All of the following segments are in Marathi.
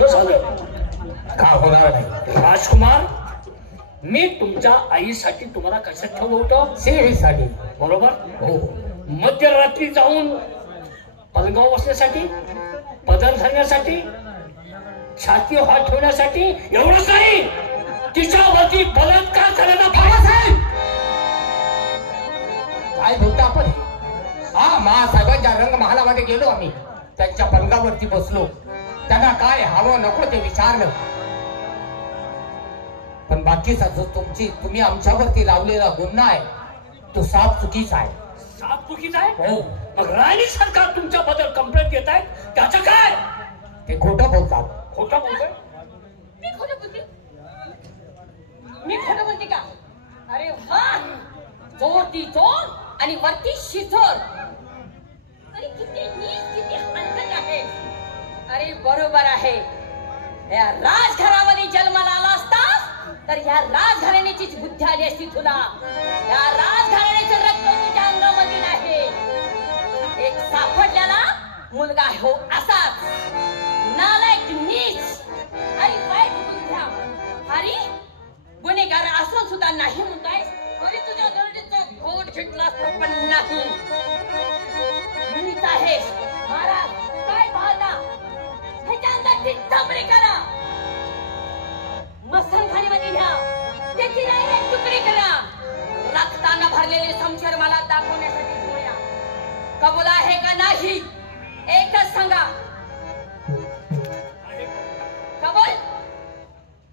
मोठं झालं का होणार नाही राजकुमार. मी तुमच्या आईसाठी तुम्हाला कशात ठेवलं होतं? सेवेसाठी. बरोबर हो. मध्यरात्री जाऊन पलंगावर बसण्यासाठी, पदर धरण्यासाठी, छाती हात ठेवण्यासाठी, एवढंच नाही तिच्यावरती बलात्कार करायला. बाबासाहेब काय बोलता आपण? हा महासाहेबांच्या रंगमहालामध्ये गेलो आम्ही, त्यांच्या पलंगावरती बसलो, त्यांना काय हवं नको ते विचारलं. पण बाकीचा जो तुम्ही आमच्यावरती लावलेला गुन्हा आहे तो साफ चुकीचा आहे. साफ चुकीचा आहे? हो. मग राणी सरकार तुमच्याबद्दल कंप्लेंट देत आहे, त्याचं काय? ते खोटं बोलतात. खोटं बोलतोय? मी खोटं बोलते? मी खोटं बोलते का? अरे वा, चोर ती चोर आणि वरती शिचोर. अरे किती नीट, किती हलकट आहे. अरे बरोबर आहे, या राजघरामध्ये जन्माला आला असतास तर ह्या राजघराण्याचीच बुद्धी आली असती तुला. या राजघराण्याचं रक्त तुझ्या अंगामध्ये नाही. एक सापडलेला मुलगा हो असाच नालायक, नीच आणि वाईट बुद्ध्या. अरे गुन्हेगार असून सुद्धा नाही म्हणताय. अरे तुझ्या दर्डीचं घोट घेतला असतो पण नाही. मीच आहेस महाराज. काय पाहता? ह्याच्या अंगाची चमडी करा, मसनखानीमध्ये घ्या, त्याची नाही तुकडी करा. रक्तानं भरलेले समशेर मला दाखवण्यासाठी ठेवूया. कबूल आहे का नाही एकच सांगा. कबूल?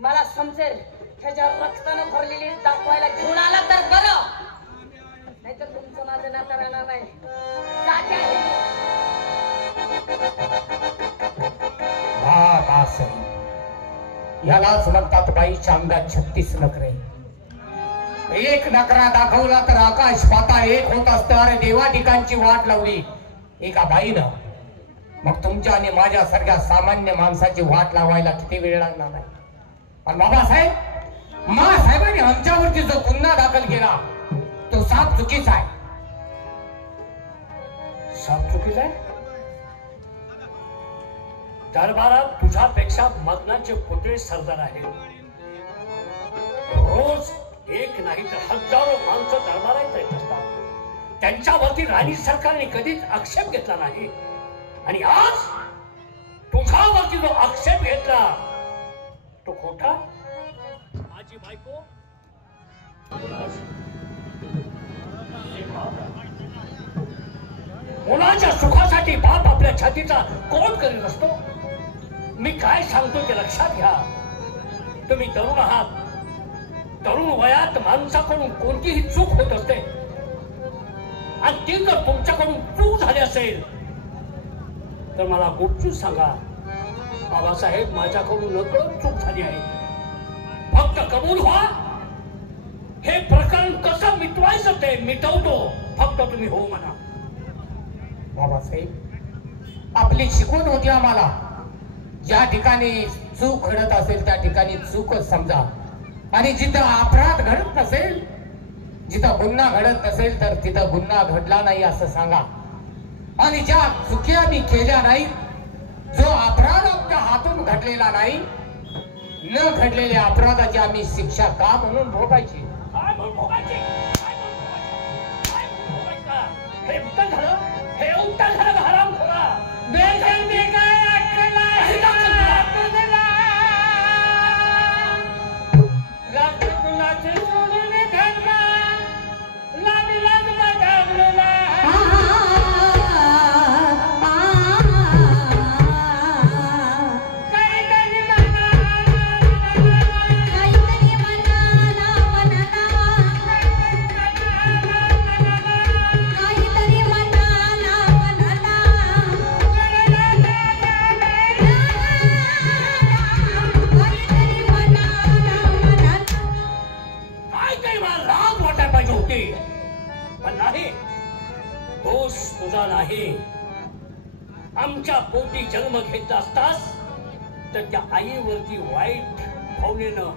मला समजेल. ह्याच्या रक्तानं भरलेली दाखवायला घेऊन आला तर बरं, नाहीतर तुमचं माझं नातं राहणार नाही. जाते आहे. यालाच म्हणतात बाईच्या अंगात 36 नखरे. एक नखरा दाखवला तर आकाश पाताळ एक होत असतं. अरे देवा ठिकाणची वाट लावली एका बाईनं, मग तुमच्या आणि माझ्या सारख्या सामान्य माणसाची वाट लावायला किती वेळ लागणार नाही. पण बाबासाहेब, महासाहेबांनी आमच्यावरती जो गुन्हा दाखल केला तो साफ चुकीचा आहे. साफ चुकीचा आहे? दरबारात तुझ्यापेक्षा मग्नाचे पुतळे सरदार आहेत. रोज एक नाही तर हजारो माणसं दरबारात येत असतात. त्यांच्यावरती राणी सरकारने कधीच आक्षेप घेतला नाही. आणि आज तुझ्यावरती जो आक्षेप घेतला तो खोटा. माझी बायको मुलाच्या सुखासाठी बाप आपल्या छातीचा कोण करीत असतो. मी काय सांगतो ते लक्षात घ्या. तुम्ही तरुण आहात. तरुण वयात माणसाकडून कोणतीही चूक होत असते आणि ती जर तुमच्याकडून चूक झाली असेल तर मला गुपचूप सांगा, बाबासाहेब माझ्याकडून नकळत चूक झाली आहे. फक्त कबूल व्हा. हे प्रकरण कसं मिटवायचं ते मिटवतो. फक्त तुम्ही हो म्हणा. बाबासाहेब, आपली शिकवण होती आम्हाला, ज्या ठिकाणी चूक घडत असेल त्या ठिकाणी चूकच समजा, आणि जिथं अपराध घडत नसेल, जिथं गुन्हा घडत नसेल तर तिथं गुन्हा घडला नाही असं सांगा. आणि ज्या चुकी आम्ही केल्या नाही, जो अपराध आपल्या हातून घडलेला नाही, न घडलेल्या अपराधाची आम्ही शिक्षा का म्हणून भोगायची. हे उत्तर झालं, हे उत्तर झालं हरामखोरा. तुझा नाही. आमच्या पोटी जन्म घेतला असतास तर त्या आईवरती वाईट भावनेनं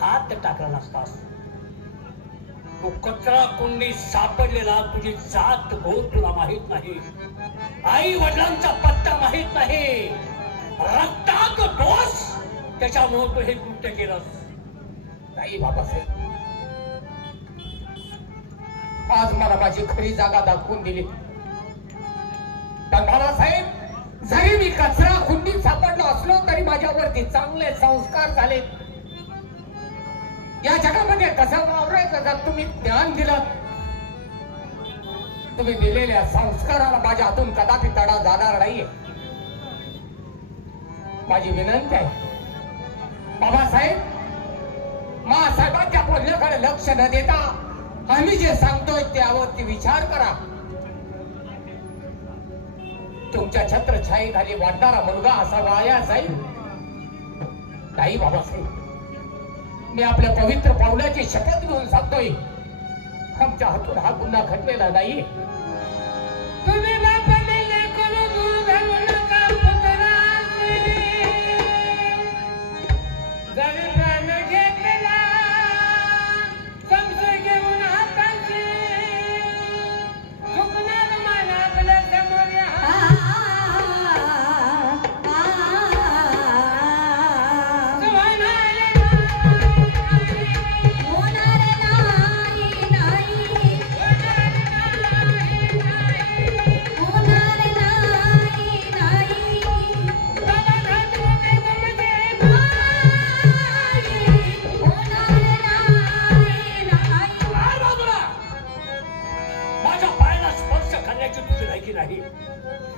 हात टाकला नसतास. तो कचरा कुंडीत सापडलेला तुझी जात गोत तुला माहित नाही. आई वडिलांचा पत्ता माहित नाही. रक्तात डोळा त्याच्यामुळे तू हे कृत्य केलंस. नाही बाबासाहेब, आज मला माझी खरी जागा दाखवून दिली. पण बाबासाहेब, जरी मी कचरा खुंडीत सापडलो असलो तरी माझ्यावरती चांगले संस्कार झाले. या जगामध्ये कसं वावरायचं जर तुम्ही ज्ञान दिलं, तुम्ही दिलेल्या संस्काराला माझ्या हातून कदापि तडा जाणार नाहीये. माझी विनंती आहे बाबासाहेब, मासाहेबांच्या बोलण्याकडे लक्ष न देता आम्ही जे सांगतोय त्यावरती विचार करा. तुमच्या छत्रछायेखाली वाढणारा मुलगा असा वाया जाईल नाही बाबासाहेब. मी आपल्या पवित्र पावलाची शपथ घेऊन सांगतोय, आमच्या हातून हा गुन्हा घडलेला नाही. तुम्ही बापाने लेकरू दूर घालू नका पुत्राचे, जरी प्राण घेतला संशय घेऊन हाताशी, चुकणार मान आपल्या समोर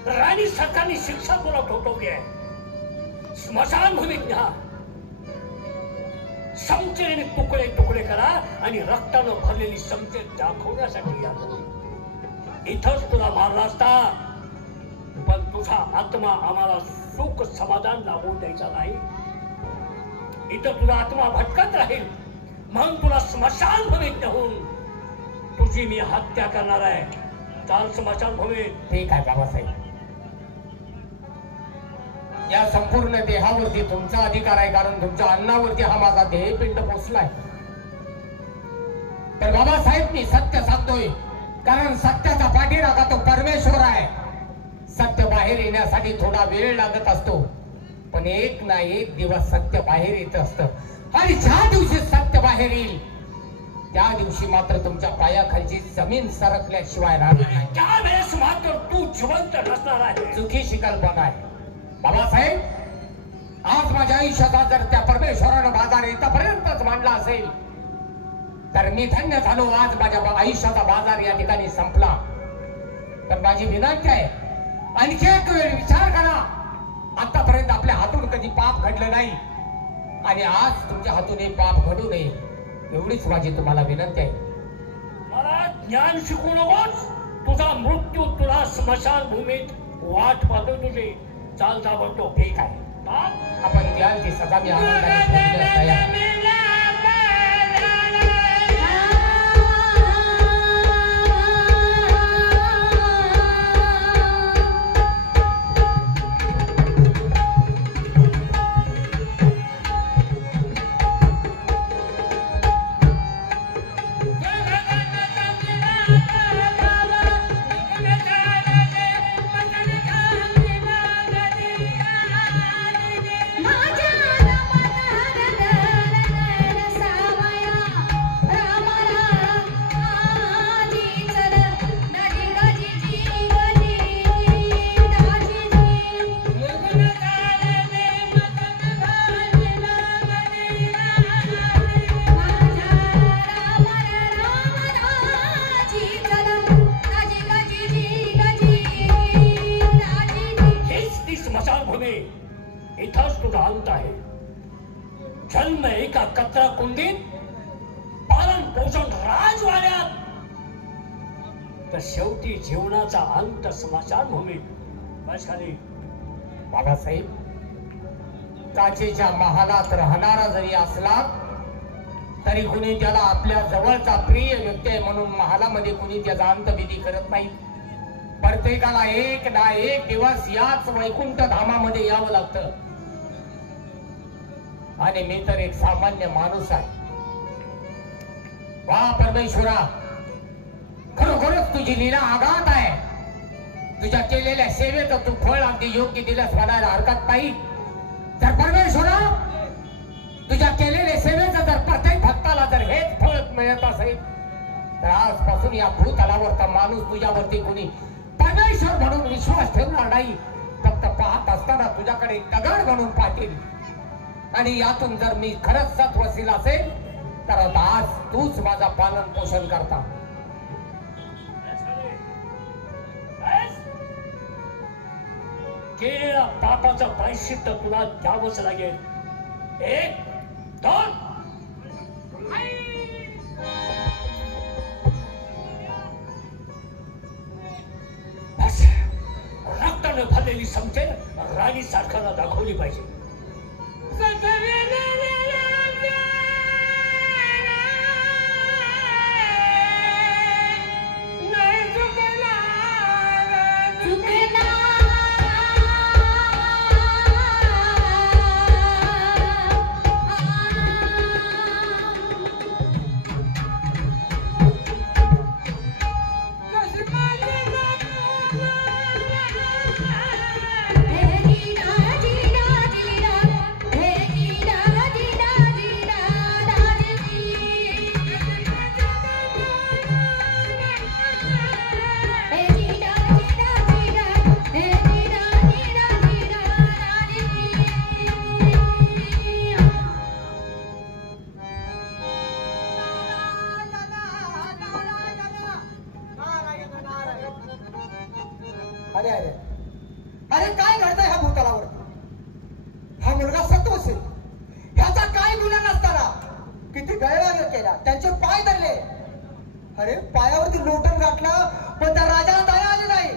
राणी सरकारने शिक्षा तुला ठोठवली आहे. स्मशान भूमीत न्या, समचेने तुकडे तुकडे करा आणि रक्तानं भरलेली समचे दाखवण्यासाठी या. इथंच तुला मारला असता, पण तुझा आत्मा आम्हाला सुख समाधान लावून द्यायचा नाही. इथं तुझा आत्मा भटकत राहील, म्हणून तुला स्मशान भूमीत नेऊन तुझी मी हत्या करणार आहे. चाल स्मशान भूमीत. ठीक आहे बाबासाहेब, या संपूर्ण देहावरती तुमचा अधिकार आहे, कारण तुमच्या अन्नावरती हा माझा देहपिंड पोचलाय. तर बाबासाहेब, मी सत्य सांगतोय, कारण सत्याचा पाठीराखा तो परमेश्वर आहे. सत्य बाहेर येण्यासाठी थोडा वेळ लागत असतो, पण एक ना एक दिवस सत्य बाहेर येत असतं. आणि ज्या दिवशी सत्य बाहेर येईल त्या दिवशी मात्र तुमच्या पायाखालची जमीन सरकल्याशिवाय राहणार नाही. त्यावेळेस मात्र तू जिवंत नसणार आहे. चुकीची कल्पना आहे बाबासाहेब. आज माझ्या आयुष्याचा जर त्या परमेश्वरानं बाजार इथपर्यंतच मांडला असेल तर मी धन्य झालो. आज माझ्या आयुष्याचा बाजार या ठिकाणी संपला. तर माझी विनंती आहे, आणखी एक वेळ विचार करा. आतापर्यंत आपल्या हातून कधी पाप घडलं नाही आणि आज तुमच्या हातून हे पाप घडू नये, एवढीच माझी तुम्हाला विनंती आहे. मला ज्ञान शिकू नकोस. तुझा मृत्यू तुला स्मशान भूमीत वाट पाहतो तुझी. चाल म्हणतो. ठीक आहे, आपण द्याल ती सजा मी आनंदाने स्वीकारण्यास तयार आहे. इथंच तुझा अंत आहे. जन्म एका कचरा कुंडीत, पालन पोषण राजवाड्यात, तर शेवटी जीवनाचा अंत स्मशान भूमीत. बस खाली. बाबासाहेब, काचेच्या महालात राहणारा जरी असला तरी कुणी त्याला आपल्या जवळचा प्रिय व्यक्ती आहे म्हणून महालामध्ये कुणी त्याचा अंतविधी करत नाही. प्रत्येकाला एक ना एक दिवस याच वैकुंठ धामामध्ये यावं लागतं. आणि मी तर एक सामान्य माणूस आहे. वा परमेश्वरा, खरोखरच तुझी लीला आघात आहे. तुझ्या केलेल्या सेवेचं तू फळ अगदी योग्य दिलंस म्हणायला हरकत नाही. तर परमेश्वरा, येत असेल तर आजपासून या भूतलावरचा माणूस तुझ्यावरती कोणी परमेश्वर म्हणून विश्वास ठेवणार नाही. फक्त पाहत असताना तुझ्याकडे दगड म्हणून पाहतील. आणि यातून जर मी खरंच सत्वशील असेल तर आज तूच माझा पालन पोषण करता. केलेल्या पापाचं प्रायश्चित्त तुला द्यावंच लागेल. 1 2 बस. रक्ताने भरलेली समजेल राणी सारखाला दाखवली पाहिजे. अरे अरे अरे काय घडतंय ह्या भूतलावर? हा मुलगा सत्वशील, ह्याचा काय गुन्हा नसताना किती गैरवाग्य केला, त्यांचे पाय धरले. अरे पायावरती लोटन गाठला पण त्या राजाला दया आली नाही.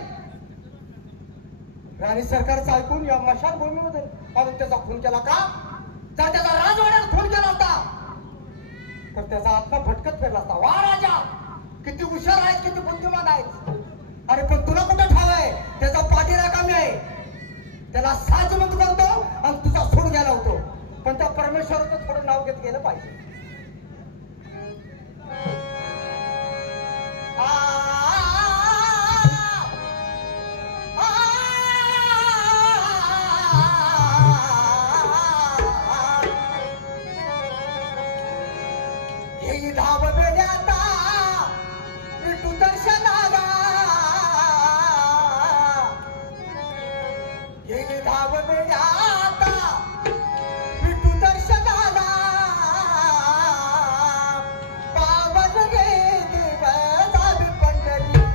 राणी सरकारचं ऐकून या मशानभूमीमध्ये आणून त्याचा खून केला का? जर त्याचा राजवाड्यात खून केला असता तर त्याचा आत्मा भटकत फिरला असता. वा राजा, किती हुशार आहेत, किती बुद्धिमान आहेत. अरे पण तुला कुठं ठाव आहे? त्याचा पाठीरा कामी आहे. त्याला साजमत करतो आणि तुझा सोड घ्यायला होतो. पण त्या परमेश्वराचं थोडं नाव घेत गेलं पाहिजे. हे धाव बेड्याता विठू दर्शनाला, हे धाव बेड्याता विठू दर्शनाला, पावन रे देव जावी पंढरी.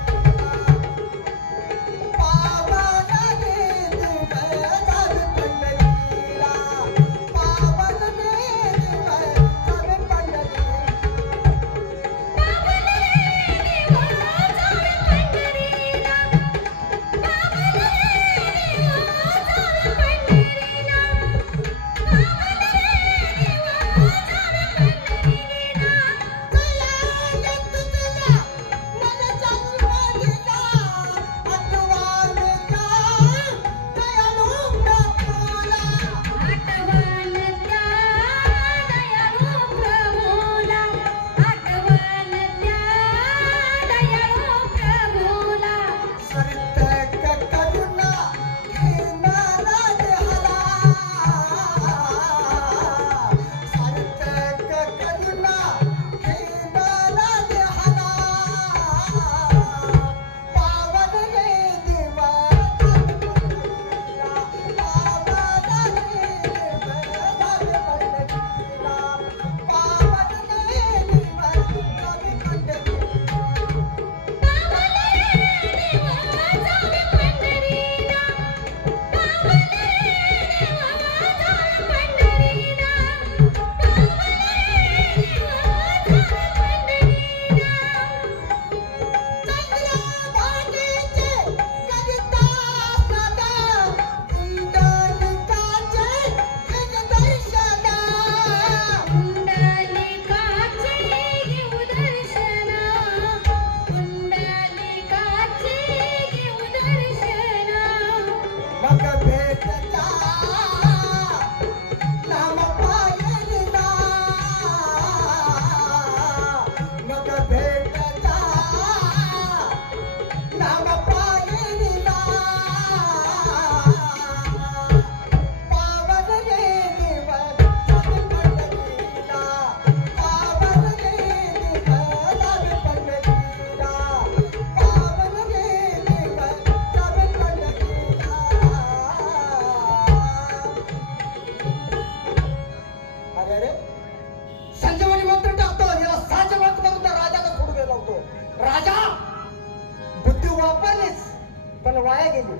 वाया गेली.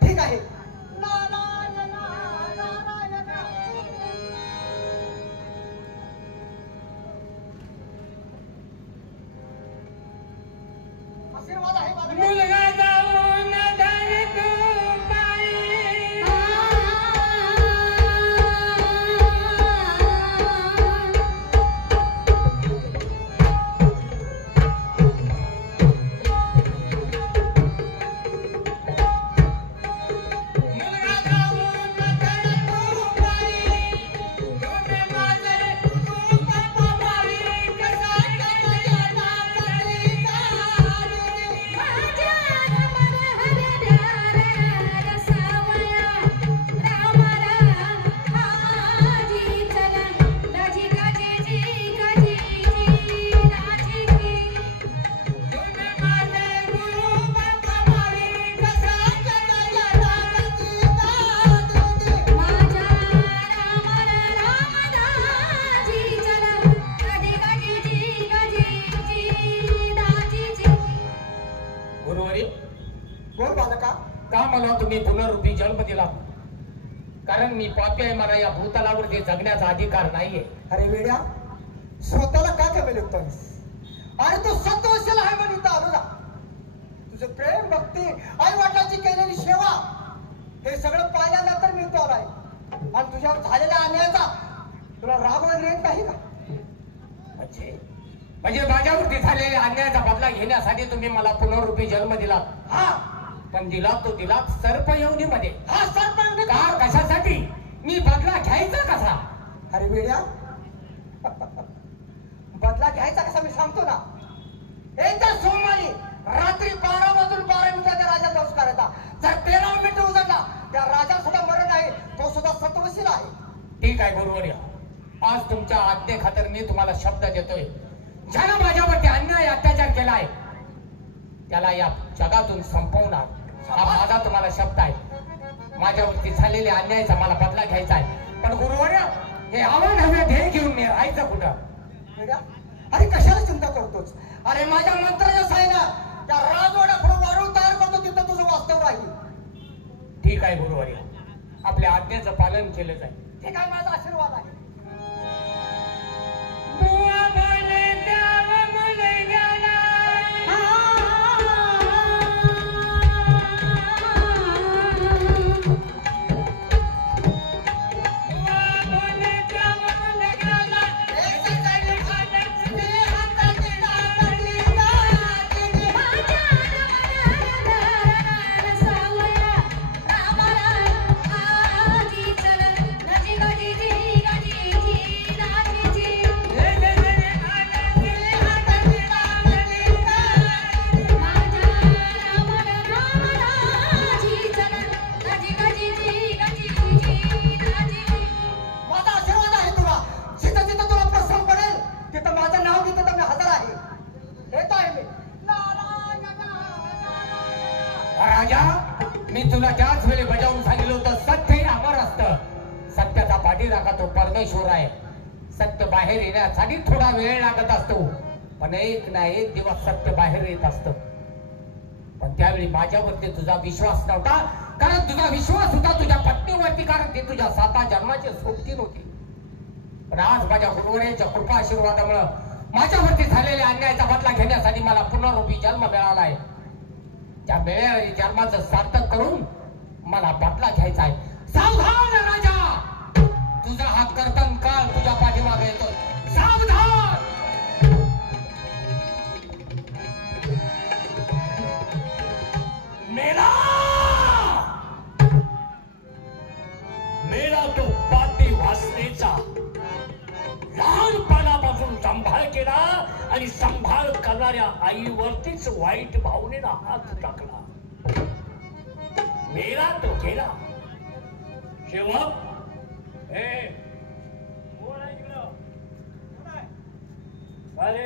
ठीक आहे. नारायण नारायण. आशीर्वाद आहे माझा. मुलगा जाऊन धर तू बाई. मुलगा जाऊन धर तू बाई. तुम्ही माझे खूप बाई. कसा कसा कधी माझ्या रमण हरद्यार रसावया रामाला आजी चला दाजी गाजी जी गाजी जी दाजी की तुम्ही माझे गुरु बाई. कसा कसा माझ्या रामण रामदाजी चला दाजी गाजी जी गाजी जी दाजी जी. गुरुवारी बोल बालका. का मला तुम्ही पुनरुपी जन्म दिला? कारण मी पापी आहे. मला या भूतलावरती जगण्याचा अधिकार नाहीये. अरे वेड्या, स्वतःला का कमी लिखतोस? अरे तू 7 वर्षाला आहे म्हणून इथं आलो ना. तुझं प्रेम भक्ती आई वडिलांची केलेली सेवा हे सगळं पाहिल्यानंतर मी इथं आलाय. आणि तुझ्यावर झालेल्या अन्यायाचा तुला राग वगैरे येत नाही का? म्हणजे माझ्यावरती झालेल्या अन्यायाचा बदला घेण्यासाठी तुम्ही मला पुनरुपी जन्म दिला. हा पण दिला तो दिला सर्प योनीमध्ये. हा सरपंच का कशासाठी? मी बदला घ्यायचा कसा? अरे वेड्या, बदला घ्यायचा कसा मी सांगतो ना. एकदा सोमवारी रात्री 12 वाजून 12 मिनिटाच्या राजा दौस करायचा. जर 13 मिनिटं उजडला त्या राजा सुद्धा मरण आहे. तो सुद्धा 7 आहे. ठीक आहे गुरुवर्य, आज तुमच्या आज्ञे खातर मी तुम्हाला शब्द देतोय. ज्यानं माझ्यावरती अन्याय अत्याचार केलाय त्याला या जगातून संपवणार हा माझा तुम्हाला शब्द आहे. माझ्यावरती झालेल्या अन्यायाचा मला बदला घ्यायचा आहे. पण गुरुवर्य, हे आव्हान हवे ध्येय घेऊन मी राहायचं कुठं? वेड्या, अरे कशाला चिंता करतोस? अरे माझ्या मंत्राच्या साईना त्या राजवाड्या पुढे वाढवून तयार करतो, तिथं तुझं वास्तव राहील. ठीक आहे गुरुवर्य, आपल्या आज्ञेचं पालन केलं जाईल. ठीक आहे, माझा आशीर्वाद आहे. माझा आशीर्वाद आहे तुला. जिथं जिथं तुला प्रसंग पडेल तिथं माझं नाव घेतं तर मी हजर आहे. येतो आहे मी. नारायण नारायण. राजा, मी तुला त्याच वेळी बजावून सांगितलं होतं, सत्य हे अमर असतं. सत्याचा पाठीराखा तो परमेश्वर आहे. सत्य बाहेर येण्यासाठी थोडा वेळ लागत असतो, पण एक ना एक दिवस सत्य बाहेर येत असतं. पण त्यावेळी माझ्यावरती तुझा विश्वास नव्हता, कारण तुझा विश्वास होता तुझ्या पत्नीवरती, कारण ती तुझ्या 7 जन्माची सोबती नव्हती. पण आज माझ्या गुरुवर्याच्या कृपा आशीर्वादामुळं माझ्यावरती झालेल्या अन्यायाचा बदला घेण्यासाठी मला पुनरुपी जन्म मिळालाय. त्या मिळालेल्या जन्माचं सार्थक करून मला बदला घ्यायचा आहे. सावधान राजा, तुझा हा कर्तन काळ तुझ्या पाठीमागे येतो. सावधान. मेला मेला तो पाटी वासनेचा लहानपणापासून सांभाळ केला आणि सांभाळ करणाऱ्या आईवरतीच वाईट भावनेला हात टाकला. मेला तो गेला. शेवक, कोण आहे तिकडं? अरे